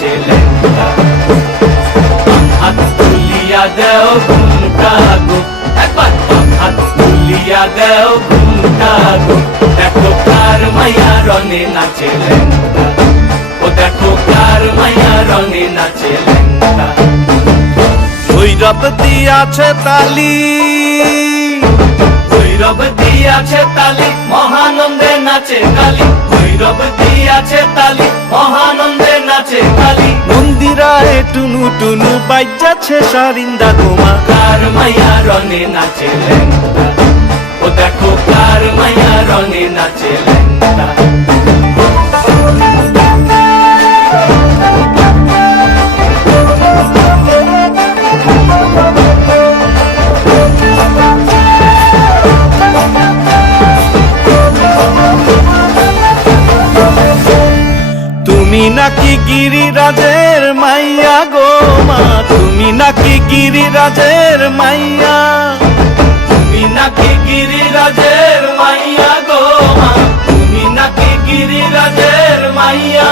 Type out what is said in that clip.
নাচে লেঙ্গা। হাত তুলিয়া দেও ঘুমটা গো, একবার হাত তুলিয়া দেও ঘুমটা গো, দেখো কার মাইয়া রঙে নাচে লেঙ্গা, ও দেখো কার মাইয়া রঙে নাচে লেঙ্গা। ভৈরব দিয়াছে তালি, ভৈরব দিয়াছে তালি, মহানন্দে নাচে কালী, ভৈরব দিয়াছে তালি, মহানন্দে নাচে কালী। মন্দিরায় টুনু টুনু বাজ্যাছে সারিন্দা গোমা, কার মাইয়া রঙে নাচে লেঙ্গা, ও দেখো কার মাইয়া রঙে নাচে লেঙ্গা। তুমি নাকি গিরিরাজের মাইয়া গো মা, তুমি নাকি গিরিরাজের মাইয়া, তুমি নাকি গিরিরাজের মাইয়া গো মা, তুমি নাকি গিরিরাজের মাইয়া।